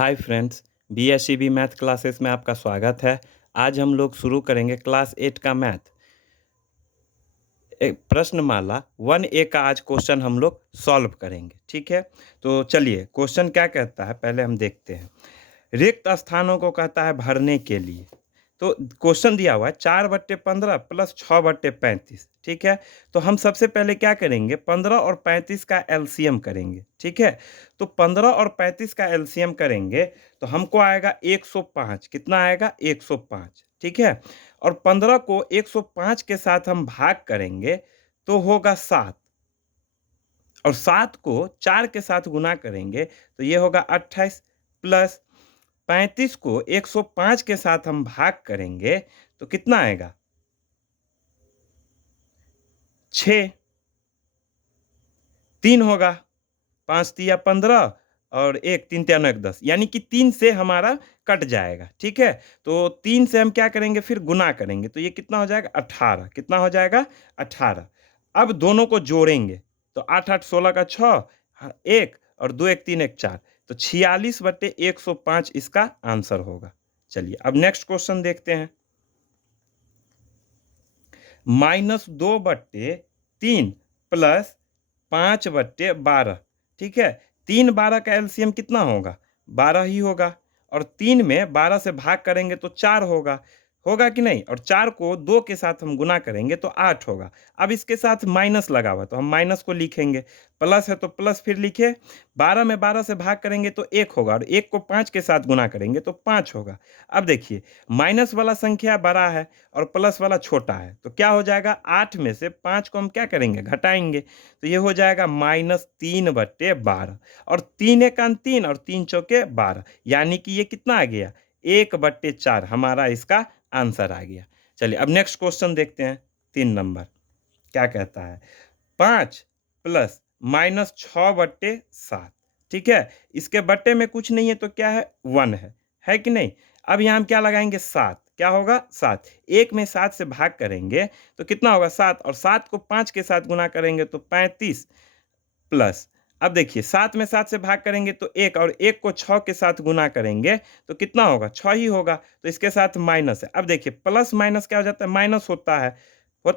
Hi friends, BSEB math classes में आपका स्वागत है। आज हम लोग शुरू करेंगे क्लास 8 का मैथ एक प्रश्नमाला 1A का आज क्वेश्चन हम लोग सॉल्व करेंगे। ठीक है, तो चलिए क्वेश्चन क्या कहता है पहले हम देखते हैं। रिक्त स्थानों को कहता है भरने के लिए। तो क्वेश्चन दिया हुआ है 4/15 प्लस 6/35। ठीक है, तो हम सबसे पहले क्या करेंगे, 15 और 35 का एलसीएम करेंगे। ठीक है, तो 15 और 35 का एलसीएम करेंगे तो हमको आएगा 105। कितना आएगा? 105। ठीक है, और 15 को 105 के साथ हम भाग करेंगे तो होगा 7, और 7 को 4 के साथ गुना करेंगे तो ये होगा 28, प्लस 35 को 105 के साथ हम भाग करेंगे तो कितना आएगा? 6। 3 होगा, 5 तिया 15 और 1 3 तिया 9 1 10, यानी कि 3 से हमारा कट जाएगा। ठीक है, तो 3 से हम क्या करेंगे, फिर गुना करेंगे तो ये कितना हो जाएगा? 18। कितना हो जाएगा? 18। अब दोनों को जोड़ेंगे तो 8 8 16 का 6, 1 और 2 1 3 1 4, तो 46/105 इसका आंसर होगा। चलिए अब नेक्स्ट क्वेश्चन देखते हैं। -2/3 प्लस 5/12। ठीक है, 3 12 का एलसीएम कितना होगा? 12 ही होगा, और 3 में 12 से भाग करेंगे तो 4 होगा। होगा कि नहीं? और 4 को 2 के साथ हम गुना करेंगे तो 8 होगा। अब इसके साथ माइनस लगा हुआ तो हम माइनस को लिखेंगे, प्लस है तो प्लस फिर लिखे। 12 में 12 से भाग करेंगे तो 1 होगा, और 1 को 5 के साथ गुना करेंगे तो 5 होगा। अब देखिए, माइनस वाला संख्या बड़ा है और प्लस वाला छोटा है, तो क्या हो जाएगा? 8 में से 5 को हम क्या करेंगे? घटाएंगे, तो ये हो जाएगा -3/12, और 3 1 3 और 3 चौके 12, यानी कि ये कितना आ गया? 1/4 हमारा इसका आंसर आ गया। चलिए अब नेक्स्ट क्वेश्चन देखते हैं। 3 नंबर क्या कहता है? 5 प्लस -6/7। ठीक है, इसके बट्टे में कुछ नहीं है तो क्या है? 1 है कि नहीं? अब यहाँ हम क्या लगाएंगे? 7। क्या होगा? 7। 1 में 7 से भाग करेंगे तो कितना होगा? 7, और 7 को 5 के साथ गुना करेंगे तो 35, प्लस अब देखिए 7 में 7 से भाग करेंगे तो 1, और 1 को 6 के साथ गुना करेंगे तो कितना होगा? 6 ही होगा, तो इसके साथ माइनस है। अब देखिए प्लस माइनस क्या हो जाता है? माइनस होता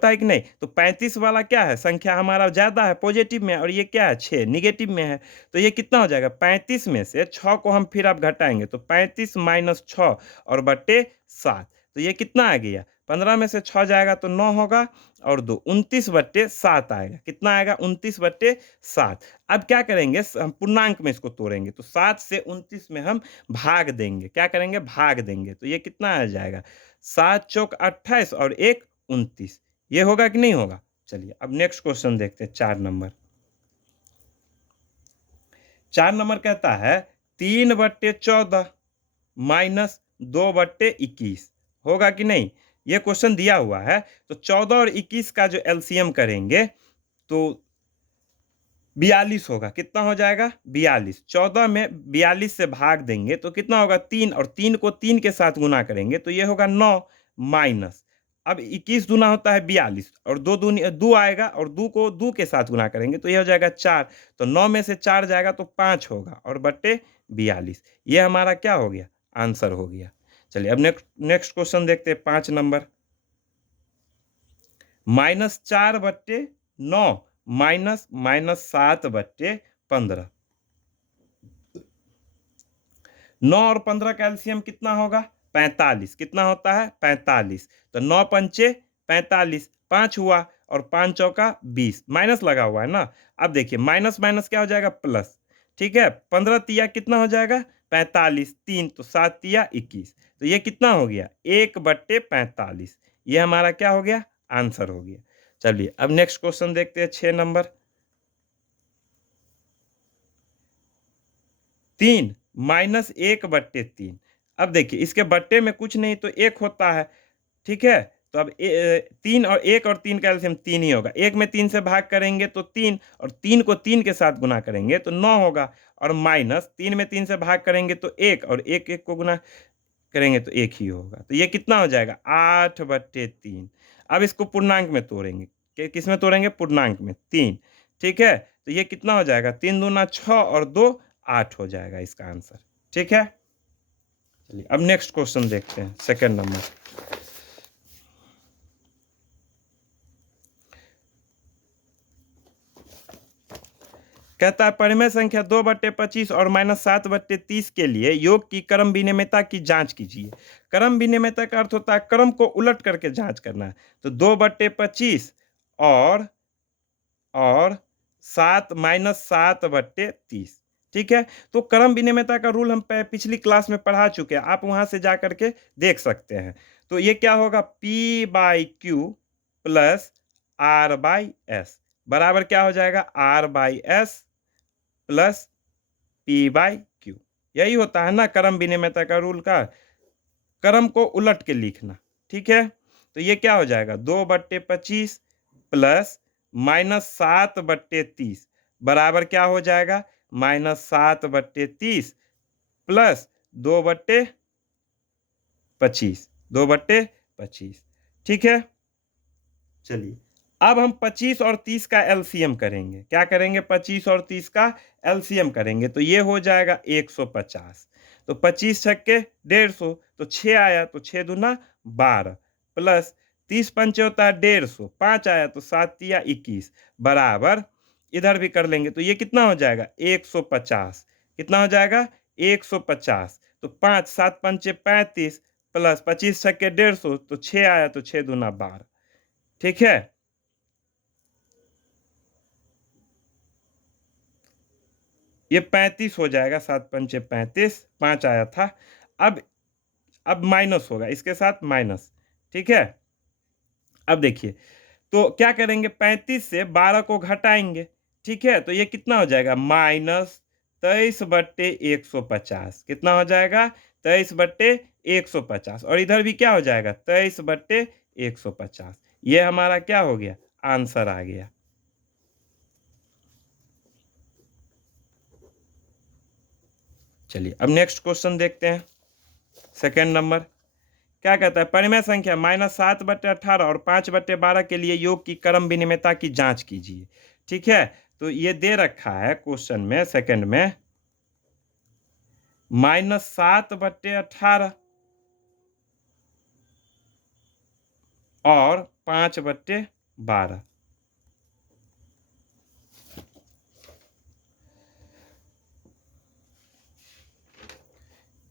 है कि नहीं? तो 35 वाला क्या है? संख्या हमारा ज़्यादा है, पॉजिटिव में है, और ये क्या है? 6 निगेटिव में है, तो ये कितना हो जाएगा? 35 में से 6 को हम फिर अब घटाएंगे तो 35 माइनस 6 और बट्टे 7, तो ये कितना आ गया? 15 में से 6 जाएगा तो 9 होगा, और 2 29/7 आएगा। कितना आएगा? 29/7। अब क्या करेंगे? हम पूर्णांक में इसको तोड़ेंगे तो 7 से 29 में हम भाग देंगे। क्या करेंगे? भाग देंगे, तो ये कितना आ जाएगा? 7 चौक 28 और 1 29। ये होगा कि नहीं होगा? चलिए अब नेक्स्ट क्वेश्चन देखते हैं। 4 नंबर। 4 नंबर कहता है 3/14 माइनस 2/21। होगा कि नहीं? ये क्वेश्चन दिया हुआ है, तो 14 और 21 का जो एलसीएम करेंगे तो 42 होगा। कितना हो जाएगा? 42। 14 में 42 से भाग देंगे तो कितना होगा? 3, और 3 को 3 के साथ गुना करेंगे तो ये होगा 9, माइनस अब 21 दूना होता है 42, और 2 दूनी 2 आएगा, और 2 को 2 के साथ गुना करेंगे तो ये हो जाएगा 4, तो 9 में से 4 जाएगा तो 5 होगा, और बट्टे 42। ये हमारा क्या हो गया? आंसर हो गया। चलिए अब नेक्स्ट क्वेश्चन देखते हैं। 5 नंबर। -4/9 माइनस -7/15। 9 और 15 का एलसीएम कितना होगा? 45। कितना होता है? 45। तो 9 पंचे 45, 5 हुआ, और 5 चौका 20, माइनस लगा हुआ है ना। अब देखिए माइनस माइनस क्या हो जाएगा? प्लस। ठीक है, 15 तिया कितना हो जाएगा? 45, 3 तो 7 तिया 21, तो ये कितना हो गया? 1/45। ये हमारा क्या हो गया? आंसर हो गया। चलिए अब नेक्स्ट क्वेश्चन देखते हैं। 6 नंबर। 3 -1/3। अब देखिए इसके बट्टे में कुछ नहीं तो 1 होता है। ठीक है, तो अब 3 और 1 और 3 का एलसीएम 3 ही होगा। 1 में 3 से भाग करेंगे तो 3, और 3 को 3 के साथ गुना करेंगे तो 9 होगा, और माइनस 3 में 3 से भाग करेंगे तो 1, और 1 1 को गुना करेंगे तो 1 ही होगा, तो ये कितना हो जाएगा? 8/3। अब इसको पूर्णांक में तोड़ेंगे। किस में तोड़ेंगे? पूर्णांक में, 3। ठीक है, तो ये कितना हो जाएगा? 3 दूना 6 और 2 8 हो जाएगा इसका आंसर। ठीक है, चलिए अब नेक्स्ट क्वेश्चन देखते हैं, सेकंड नंबर। कहता है परिमेय संख्या 2/25 और -7/30 के लिए योग की क्रम विनिमयता की जांच कीजिए। क्रम विनिमयता का अर्थ होता है क्रम को उलट करके जांच करना है। तो 2/25 और 7 - 7/30, ठीक है। तो क्रम विनिमयता का रूल हम पिछली क्लास में पढ़ा चुके हैं, आप वहां से जा करके देख सकते हैं। तो ये क्या होगा, P/Q प्लस R/S बराबर क्या हो जाएगा, R/S प्लस P/Q। यही होता है ना क्रम विनिमयता का रूल का, क्रम को उलट के लिखना, ठीक है। तो ये क्या हो जाएगा, 2/25 प्लस -7/30 बराबर क्या हो जाएगा, -7/30 प्लस 2/25, 2/25, ठीक है। चलिए अब हम 25 और 30 का एलसीएम करेंगे। क्या करेंगे, 25 और 30 का एलसीएम करेंगे। तो ये हो जाएगा 150। तो 25 छक्के 150, तो 6 आया तो 6 दूना 12 प्लस 30 पंचे होता है 150, 5 आया तो 7 तिया 21 बराबर, इधर भी कर लेंगे तो ये कितना हो जाएगा 150। कितना हो जाएगा 150। तो 5 7 पंचे 35 प्लस 25 छक्के 150, तो 6 आया तो 6 दूना 12, ठीक है। ये 35 हो जाएगा, 7 पंचे 35, 5 आया था। अब माइनस होगा, इसके साथ माइनस, ठीक है। अब देखिए, तो क्या करेंगे, 35 से 12 को घटाएंगे, ठीक है। तो ये कितना हो जाएगा, -23/150। कितना हो जाएगा, 23/150। और इधर भी क्या हो जाएगा, 23/150। ये हमारा क्या हो गया, आंसर आ गया। चलिए अब नेक्स्ट क्वेश्चन देखते हैं, सेकेंड नंबर। क्या कहता है, परिमेय संख्या -7/18 और 5/12 के लिए योग की क्रम विनिमयता की जांच कीजिए, ठीक है। तो ये दे रखा है क्वेश्चन में, सेकंड में, -7/18 और 5/12।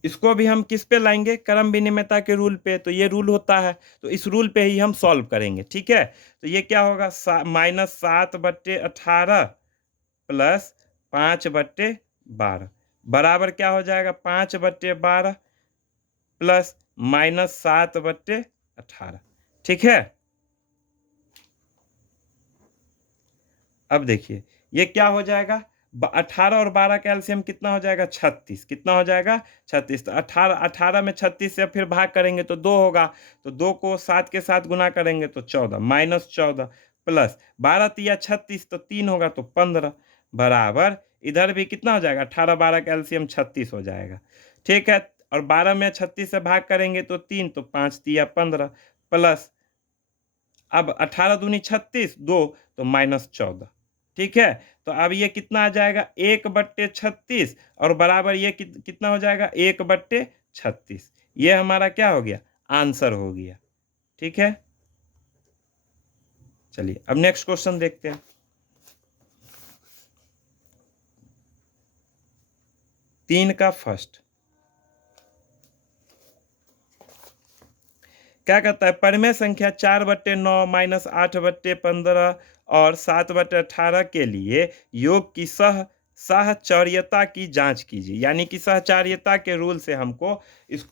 इसको भी हम किस पे लाएंगे, क्रम विनिमयता के रूल पे। तो ये रूल होता है, तो इस रूल पे ही हम सॉल्व करेंगे, ठीक है। तो ये क्या होगा, -7/18 प्लस 5/12 बराबर क्या हो जाएगा, 5/12 प्लस -7/18, ठीक है। अब देखिए ये क्या हो जाएगा, 18 और 12 का एलसीएम कितना हो जाएगा, 36। कितना हो जाएगा, 36। तो 18 में 36 से फिर भाग करेंगे तो 2 होगा। तो 2 को 7 के साथ गुना करेंगे तो 14, -14 प्लस 12 तिया 36, तो 3 होगा तो 15 बराबर, इधर भी कितना हो जाएगा, 18 12 का एलसीएम 36 हो जाएगा, ठीक है। और 12 में 36 से भाग करेंगे तो 3, तो 5 तिया 15 प्लस, अब 18 दूनी 36, 2 तो -14, ठीक है। तो अब ये कितना आ जाएगा, 1/36 और बराबर ये कितना हो जाएगा, 1/36। ये हमारा क्या हो गया, आंसर हो गया, ठीक है। चलिए अब नेक्स्ट क्वेश्चन देखते हैं, 3 का फर्स्ट। क्या कहता है, परिमेय संख्या 4/9 -8/15 और 7/18 के लिए योग की साहचर्यता की जांच कीजिए। यानी कि साहचर्यता के रूल से हमको इस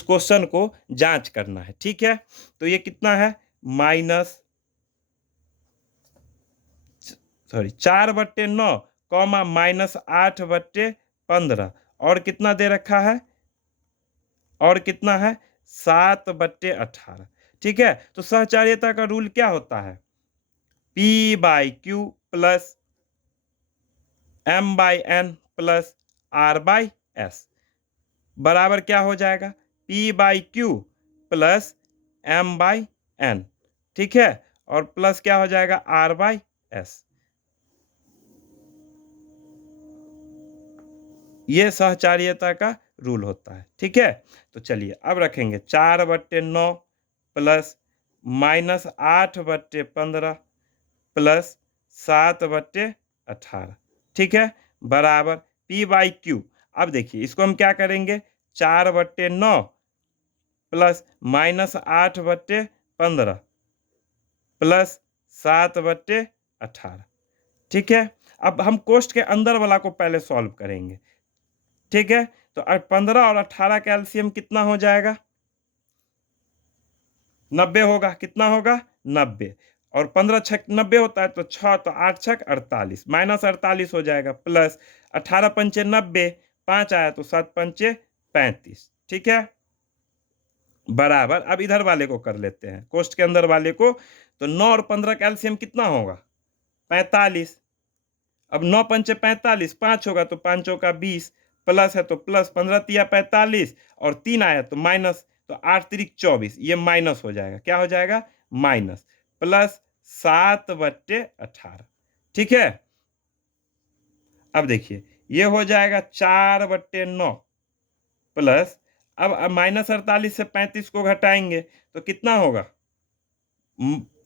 क्वेश्चन को जांच करना है, ठीक है। तो ये कितना है, 4/9 -8/15 और कितना दे रखा है, और कितना है, 7/18, ठीक है। तो सहचार्यता का रूल क्या होता है, P/Q plus M/N plus R/S बराबर क्या हो जाएगा, P/Q प्लस M/N, ठीक है। और प्लस क्या हो जाएगा, R/S। ये सहचार्यता का रूल होता है, ठीक है। तो चलिए अब रखेंगे 4/9 प्लस -8/15 प्लस 7/18, ठीक है, बराबर P/Q। अब देखिए इसको हम क्या करेंगे, 4/9 प्लस -8/15 प्लस 7/18, ठीक है। अब हम कोष्ठ के अंदर वाला को पहले सॉल्व करेंगे, ठीक है। तो 15 और 18 का एलसीएम कितना हो जाएगा, 90 होगा। कितना होगा, 90। और 15 छक 90 होता है, तो 6 तो 8 छक 48, -48 हो जाएगा, प्लस 18 पंचे 90, 5 आया तो 7 पंचे 35, ठीक है, बराबर। अब इधर वाले को कर लेते हैं, कोष्ठ के अंदर वाले को। तो 9 और 15 का एलसीएम कितना होगा, 45। अब 9 पंचे 45, 5 होगा तो 5 चौका 20, प्लस है तो प्लस, 15 तिया 45 और 3 आया तो माइनस, तो 8 तिरिक 24, ये माइनस हो जाएगा। क्या हो जाएगा, माइनस, प्लस 7/18, ठीक है। अब देखिए ये हो जाएगा 4/9 प्लस, अब -48 से 35 को घटाएंगे तो कितना होगा,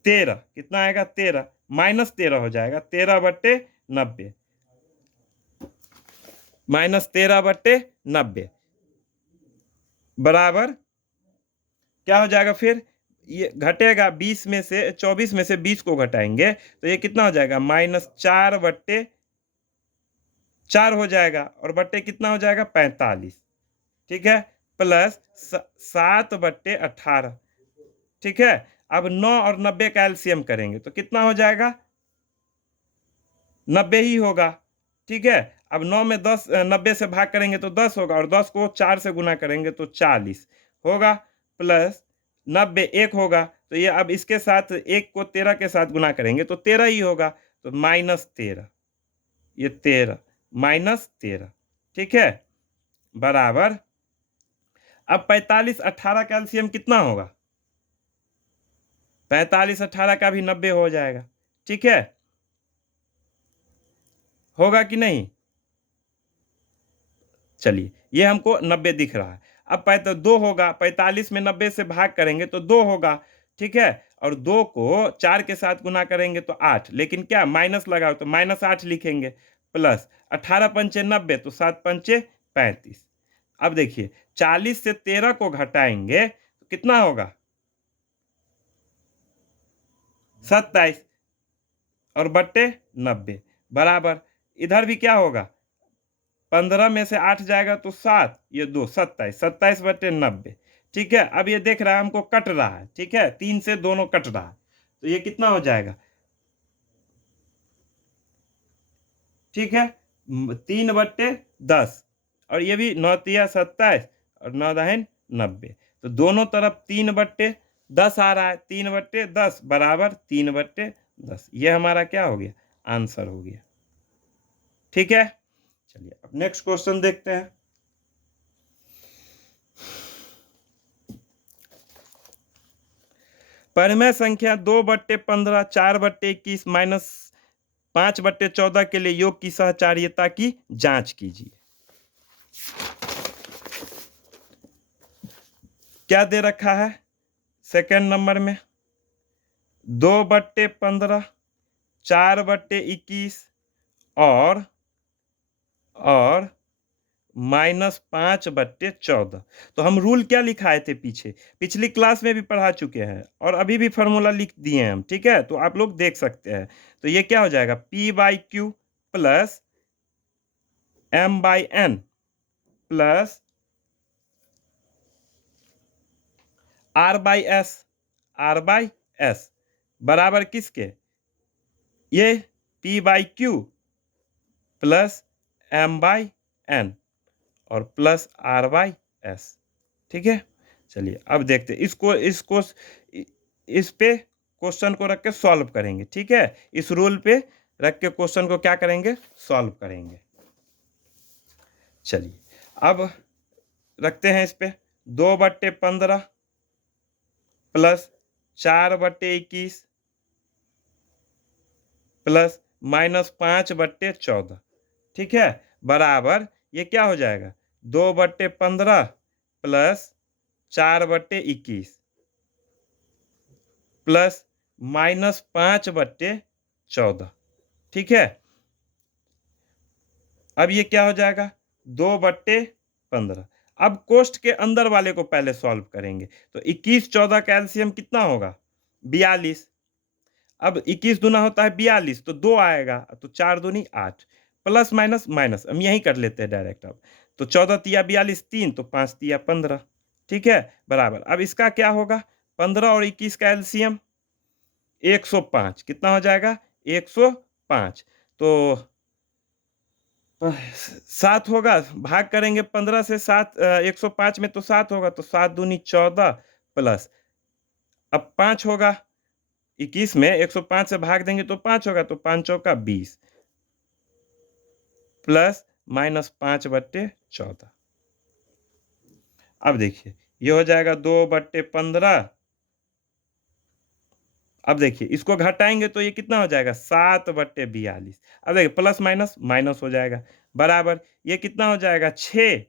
13। कितना आएगा, 13, -13 हो जाएगा, 13/90, -13/90 बराबर क्या हो जाएगा, फिर ये घटेगा 20 में से, 24 में से 20 को घटाएंगे तो ये कितना हो जाएगा, -4/4 हो जाएगा, और बट्टे कितना हो जाएगा, 45, ठीक है, प्लस 7/18, ठीक है। अब 9 और 90 का एलसीएम करेंगे तो कितना हो जाएगा, 90 ही होगा, ठीक है। अब 9 में 10 90 से भाग करेंगे तो 10 होगा, और 10 को 4 से गुना करेंगे तो 40 होगा, प्लस 90 1 होगा, तो ये अब इसके साथ 1 को 13 के साथ गुना करेंगे तो 13 ही होगा, तो -13, ये 13 -13, ठीक है, बराबर। अब 45 18 का एलसीएम कितना होगा, 45 18 का भी 90 हो जाएगा, ठीक है, होगा कि नहीं। चलिए ये हमको 90 दिख रहा है। अब तो 2 होगा, 45 में 90 से भाग करेंगे तो 2 होगा, ठीक है, और 2 को 4 के साथ गुना करेंगे तो 8, लेकिन क्या माइनस लगाओ तो -8 लिखेंगे, प्लस 18 पंचे 90 तो 7 पंचे 35। अब देखिए 40 से 13 को घटाएंगे तो कितना होगा, 27 और बट्टे 90 बराबर। इधर भी क्या होगा, 15 में से 8 जाएगा तो 7, ये 2 27, 27/90, ठीक है। अब ये देख रहा है हमको कट रहा है, ठीक है, 3 से दोनों कट रहा है, तो ये कितना हो जाएगा, ठीक है, 3/10, और ये भी 9 तिया 27 और 9 दाहिन 90, तो दोनों तरफ 3/10 आ रहा है, 3/10 बराबर 3/10, ये हमारा क्या हो गया, आंसर हो गया, ठीक है। चलिए अब नेक्स्ट क्वेश्चन देखते हैं। परिमेय संख्या 2/15, 4/21 माइनस 5/14 के लिए योग की सहचार्यता की जांच कीजिए। क्या दे रखा है सेकंड नंबर में, 2/15, 4/21 और -5/14। तो हम रूल क्या लिखाए थे पीछे, पिछली क्लास में भी पढ़ा चुके हैं और अभी भी फॉर्मूला लिख दिए हैं हम, ठीक है, तो आप लोग देख सकते हैं। तो ये क्या हो जाएगा, P/Q plus M/N plus R/S बराबर किसके, ये P/Q प्लस M/N और प्लस R/S, ठीक है। चलिए अब देखते हैं इसको इस पे क्वेश्चन को रख के सॉल्व करेंगे, ठीक है, इस रूल पे रख के क्वेश्चन को क्या करेंगे, सॉल्व करेंगे। चलिए अब रखते हैं इस पे, 2/15 प्लस 4/21 प्लस -5/14, ठीक है, बराबर ये क्या हो जाएगा 2/15 प्लस 4/21 प्लस -5/14। ठीक है, अब ये क्या हो जाएगा 2/15। अब कोष्ठ के अंदर वाले को पहले सॉल्व करेंगे तो 21 14 का एलसीएम कितना होगा 42। अब 21 दूना होता है 42 तो 2 आएगा तो 4 दूनी 8 प्लस माइनस माइनस हम यहीं कर लेते हैं डायरेक्ट। अब तो 14 तिया 42 3 तो 5 तिया 15। ठीक है, बराबर। अब इसका क्या होगा 15 और 21 का एलसीएम 105 कितना हो जाएगा 105। तो 7 होगा, भाग करेंगे 15 से 7 105 में तो 7 होगा तो 7 दूनी 14 प्लस अब 5 होगा 21 में 105 से भाग देंगे तो 5 होगा तो 5 चौका 20 प्लस -5/14। अब देखिए ये हो जाएगा 2/15। अब देखिए इसको घटाएंगे तो ये कितना हो जाएगा 7/42। अब देखिए प्लस माइनस माइनस हो जाएगा बराबर ये कितना हो जाएगा 6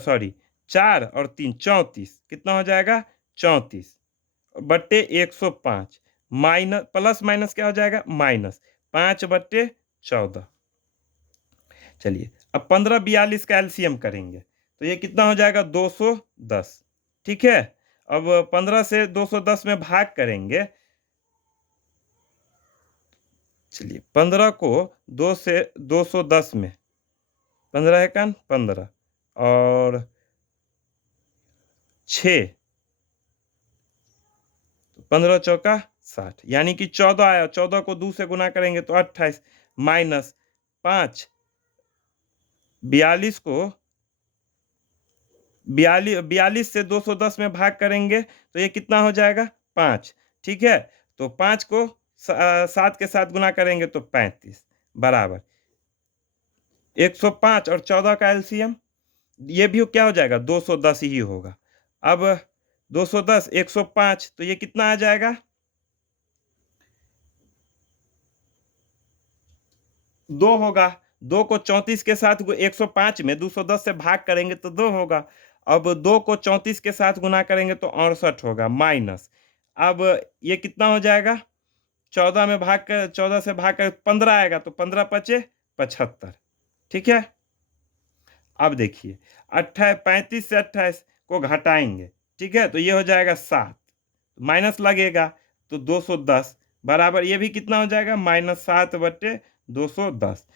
सॉरी 4 और 3 34 कितना हो जाएगा 34/105 माइनस प्लस माइनस क्या हो जाएगा माइनस 5/14। चलिए अब 15 42 का एलसीएम करेंगे तो ये कितना हो जाएगा 210। ठीक है, अब 15 से 210 में भाग करेंगे। चलिए 15 को 2 से 210 में 15 है कान 15 और 6 15 चौका 60 यानी कि 14 आया। 14 को 2 से गुना करेंगे तो 28 माइनस 5 42 को 42 से 210 में भाग करेंगे तो ये कितना हो जाएगा 5। ठीक है, तो 5 को 7 के साथ गुना करेंगे तो 35 बराबर 105 और 14 का एलसीएम ये भी क्या हो जाएगा 210 ही होगा। अब 210 105 तो ये कितना आ जाएगा 2 होगा। 2 को 34 के साथ 105 में 210 से भाग करेंगे तो 2 होगा। अब 2 को 34 के साथ गुना करेंगे तो 68 होगा माइनस अब ये कितना हो जाएगा 14 से भाग कर 15 आएगा तो 15 पचे 75। ठीक है, अब देखिए 35 से 28 को घटाएंगे। ठीक है, तो ये हो जाएगा 7 माइनस लगेगा तो 210 बराबर ये भी कितना हो जाएगा -7/210।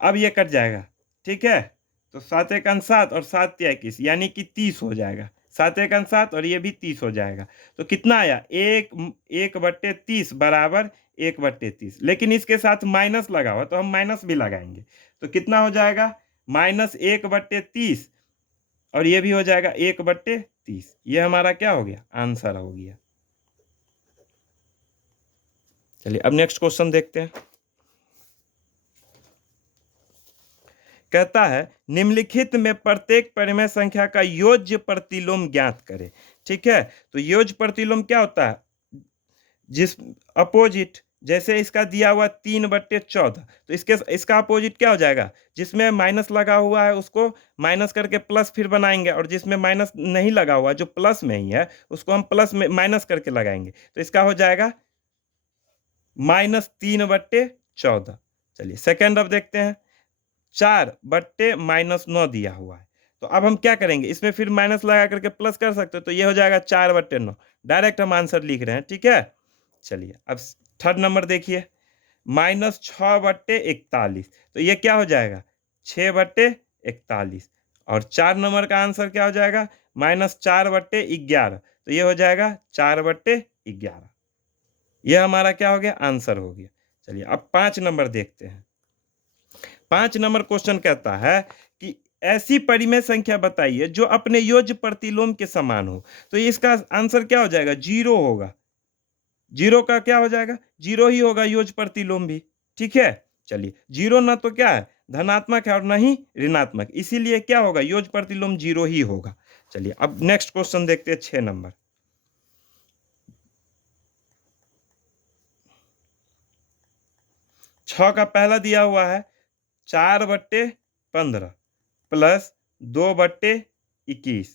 अब ये कट जाएगा। ठीक है, तो 7 एकन 7 और 7 तिया 21 यानी कि 30 हो जाएगा। 7 एकन 7 और ये भी 30 हो जाएगा। तो कितना आया 1/30 बराबर 1/30। लेकिन इसके साथ माइनस लगा हुआ तो हम माइनस भी लगाएंगे तो कितना हो जाएगा -1/30 और ये भी हो जाएगा 1/30। ये हमारा क्या हो गया आंसर हो गया। चलिए अब नेक्स्ट क्वेश्चन देखते हैं। कहता है निम्नलिखित में प्रत्येक परिमेय संख्या का योज्य प्रतिलोम ज्ञात करें। ठीक है, तो योज्य प्रतिलोम क्या होता है जिस अपोजिट जैसे इसका दिया हुआ 3/14 तो इसका अपोजिट क्या हो जाएगा जिसमें माइनस लगा हुआ है उसको माइनस करके प्लस फिर बनाएंगे और जिसमें माइनस नहीं लगा हुआ जो प्लस में ही है उसको हम प्लस में माइनस करके लगाएंगे तो इसका हो जाएगा -3/14। चलिए सेकेंड अब देखते हैं 4/-9 दिया हुआ है तो अब हम क्या करेंगे इसमें फिर माइनस लगा करके प्लस कर सकते हो तो ये हो जाएगा 4/9। डायरेक्ट हम आंसर लिख रहे हैं। ठीक है, चलिए अब थर्ड नंबर देखिए -6/41 तो ये क्या हो जाएगा 6/41 और 4 नंबर का आंसर क्या हो जाएगा -4/11 तो ये हो जाएगा 4/11। यह हमारा क्या हो गया आंसर हो गया। चलिए अब 5 नंबर देखते हैं। 5 नंबर क्वेश्चन कहता है कि ऐसी परिमेय संख्या बताइए जो अपने योज्य प्रतिलोम के समान हो। तो इसका आंसर क्या हो जाएगा 0 होगा। 0 का क्या हो जाएगा 0 ही होगा योज्य प्रतिलोम भी। ठीक है, चलिए 0 ना तो क्या है धनात्मक है और ना ही ऋणात्मक इसीलिए क्या होगा योज्य प्रतिलोम 0 ही होगा। चलिए अब नेक्स्ट क्वेश्चन देखते हैं 6 नंबर। 6 का पहला दिया हुआ है 4/15 15 प्लस 2/21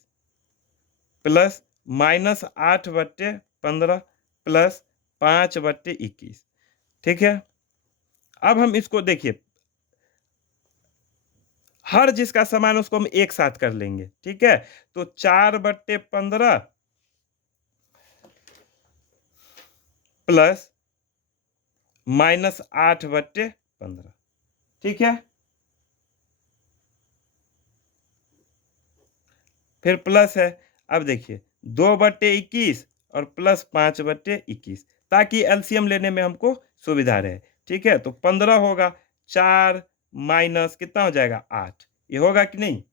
प्लस -8/15 प्लस 5/21। ठीक है, अब हम इसको देखिए, हर जिसका समान उसको हम एक साथ कर लेंगे। ठीक है, तो 4/15 प्लस -8/15। ठीक है, फिर प्लस है। अब देखिए 2/21 और प्लस 5/21, ताकि एलसीएम लेने में हमको सुविधा रहे। ठीक है, तो 15 होगा, 4 माइनस कितना हो जाएगा 8, ये होगा कि नहीं?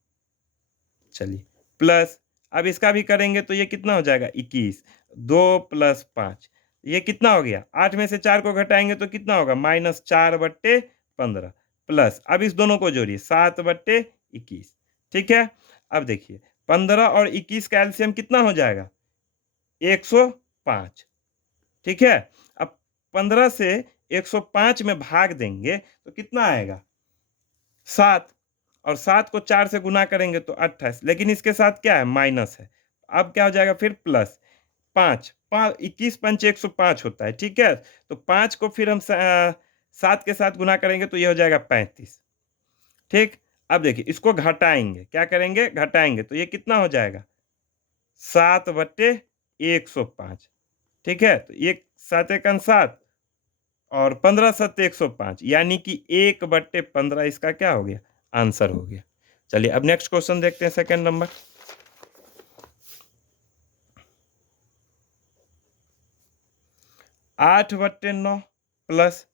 चलिए, प्लस अब इसका भी करेंगे तो ये कितना हो जाएगा 21, 2 प्लस 5, ये कितना हो गया? 8 में से 4 को घटाएंगे तो कितना होगा? -4/15 प्लस अब इस दोनों को जोड़िए 7/21। ठीक है, अब देखिए 15 और 21 का एलसीएम कितना हो जाएगा? 105। ठीक है, अब 15 से 105 में भाग देंगे तो कितना आएगा? 7, और 7 को 4 से गुना करेंगे तो 28, लेकिन इसके साथ क्या है? माइनस है। अब क्या हो जाएगा फिर? प्लस 5, 21 पंच 105 होता है। ठीक है, तो 5 को फिर हम 7 के साथ गुना करेंगे तो ये हो जाएगा 35। ठीक, अब देखिए इसको घटाएंगे, क्या करेंगे? घटाएंगे तो ये कितना हो जाएगा? 7/105। ठीक है, तो 1 7 एकम 7 और 15 7 105, यानी कि 1/15 इसका क्या हो गया? आंसर हो गया। चलिए अब नेक्स्ट क्वेश्चन देखते हैं, second number. 8/9 plus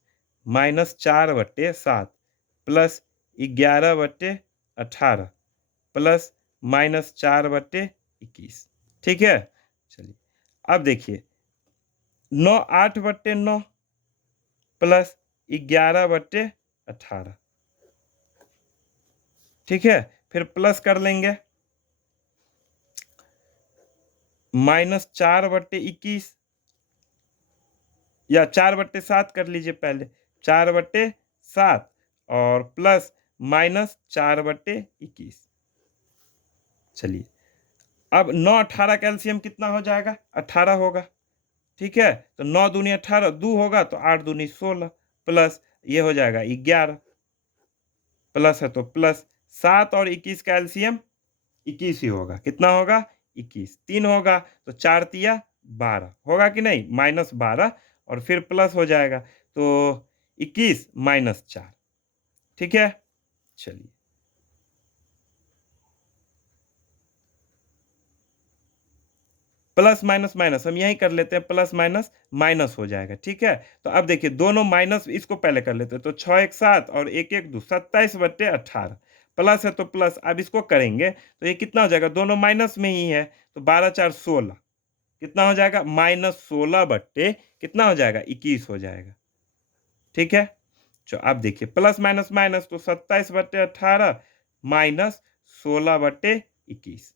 -4/7 plus 11/18 plus -4/21। ठीक है, चलिए अब देखिए 9 8/9 प्लस 11/18। ठीक है, फिर प्लस कर लेंगे -4/21, या 4/7 कर लीजिए पहले, 4/7 और प्लस -4/21। चलिए, अब 9 18 का एलसीएम कितना हो जाएगा? 18 होगा। ठीक है, तो 9 दूनी 18, 2 होगा तो 8 दूनी 16 प्लस ये हो जाएगा 11, प्लस है तो प्लस 7 और 21 का एलसीएम 21 ही होगा। कितना होगा? 21। 3 होगा तो 4 तिया 12 होगा कि नहीं? -12 और फिर प्लस हो जाएगा तो 21 -4। ठीक है, चलिए प्लस माइनस माइनस हम यही कर लेते हैं, प्लस माइनस माइनस हो जाएगा। ठीक है, तो अब देखिए दोनों माइनस, इसको पहले कर लेते हैं, तो 6 1 7 और 1 1 2, 27/18 प्लस है तो प्लस। अब इसको करेंगे तो ये कितना हो जाएगा? दोनों माइनस में ही है, तो 12 4 16 कितना हो जाएगा? -16 बट्टे कितना हो जाएगा? 21 हो जाएगा। ठीक है, तो अब देखिए प्लस माइनस माइनस, तो 27/18 माइनस 16/21।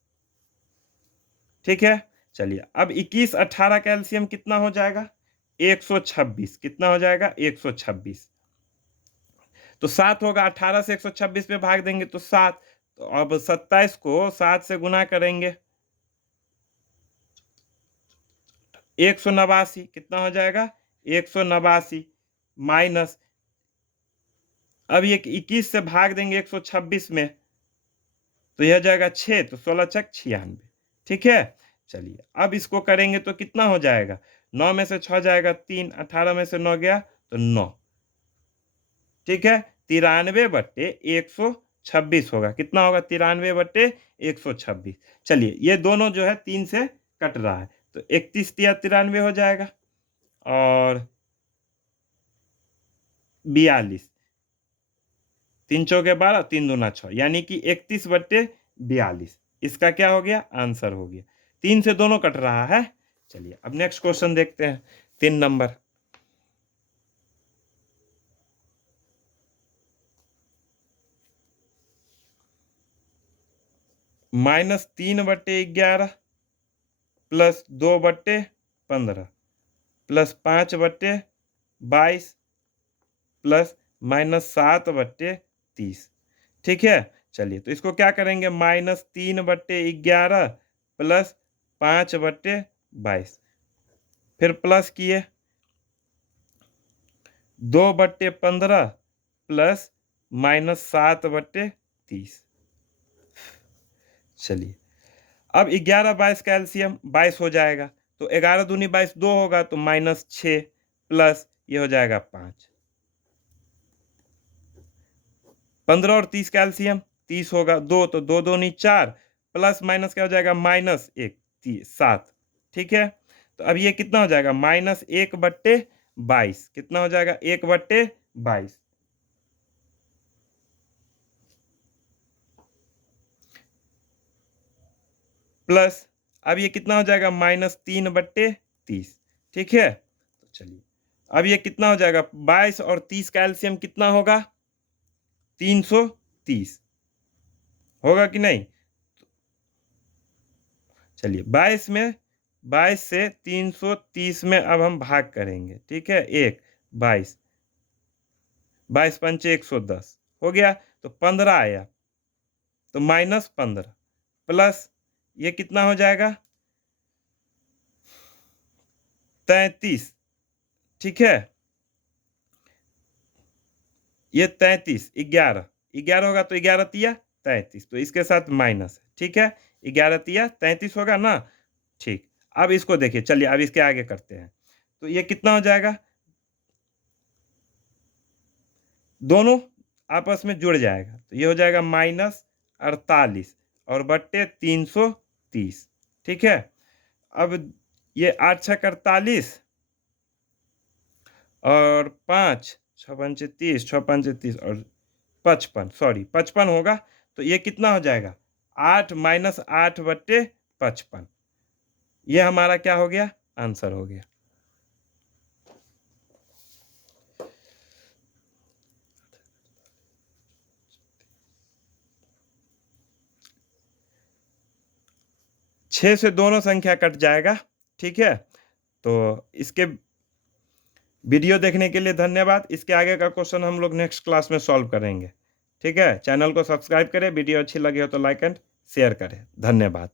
ठीक है, चलिए अब 21 18 का एलसीएम कितना हो जाएगा? 126। कितना हो जाएगा? 126। तो 7 होगा, 18 से 126 में भाग देंगे तो 7, तो अब 27 को 7 से गुना करेंगे, 189। कितना हो जाएगा? 189 माइनस, अब ये 21 से भाग देंगे 126 में तो यह जाएगा 6, तो 16 छक 96। ठीक है, चलिए अब इसको करेंगे तो कितना हो जाएगा? 9 में से 6 जाएगा 3, 18 में से 9 गया तो 9। ठीक है, 93/126 होगा। कितना होगा? 93/126। चलिए ये दोनों जो है 3 से कट रहा है, तो 31 तिया 93 हो जाएगा और 42, 3 चौके 12, 3 दूना 6, यानी कि 31/42 इसका क्या हो गया? आंसर हो गया। 3 से दोनों कट रहा है। चलिए अब नेक्स्ट क्वेश्चन देखते हैं, 3 नंबर। -3/11 plus 2/15 plus 5/22 plus -7/30। ठीक है, चलिए तो इसको क्या करेंगे, -3/11 प्लस 5/22, फिर प्लस किए 2/15 प्लस -7/30। चलिए अब 11-22 का एलसीएम 22 हो जाएगा, तो 11 दूनी 22, 2 होगा तो -6 प्लस ये हो जाएगा 5। 15 और 30 का एलसीएम 30 होगा, 2 तो 2 दूनी 4 प्लस माइनस क्या हो जाएगा, -1 7। ठीक है, तो अब ये कितना हो जाएगा, -1/22। कितना हो जाएगा, 1/22 प्लस अब ये कितना हो जाएगा, -3/30। ठीक है, तो चलिए अब ये कितना हो जाएगा, 22 और 30 का एलसीएम कितना होगा, 330 होगा कि नहीं। चलिए 22 से 330 में अब हम भाग करेंगे। ठीक है, 1 22 22 पंचे 110 हो गया, तो 15 आया, तो -15 प्लस ये कितना हो जाएगा, 33। ठीक है, ये 33 11 11 होगा, तो 11 तिया 33, तो इसके साथ माइनस है। ठीक है, 11 तिया 33 होगा ना। ठीक, अब इसको देखिए, चलिए अब इसके आगे करते हैं, तो ये कितना हो जाएगा, दोनों आपस में जुड़ जाएगा, तो ये हो जाएगा -48 और बट्टे 330। ठीक है, अब ये 8 छक 48 और 5 6 पंचे 30, 6 पंचे 30 और 55, सॉरी 55 होगा, तो ये कितना हो जाएगा, 8 - 8/55। ये हमारा क्या हो गया, आंसर हो गया। छः से दोनों संख्या कट जाएगा। ठीक है, तो इसके वीडियो देखने के लिए धन्यवाद। इसके आगे का क्वेश्चन हम लोग नेक्स्ट क्लास में सॉल्व करेंगे। ठीक है, चैनल को सब्सक्राइब करें, वीडियो अच्छी लगी हो तो लाइक एंड शेयर करें। धन्यवाद।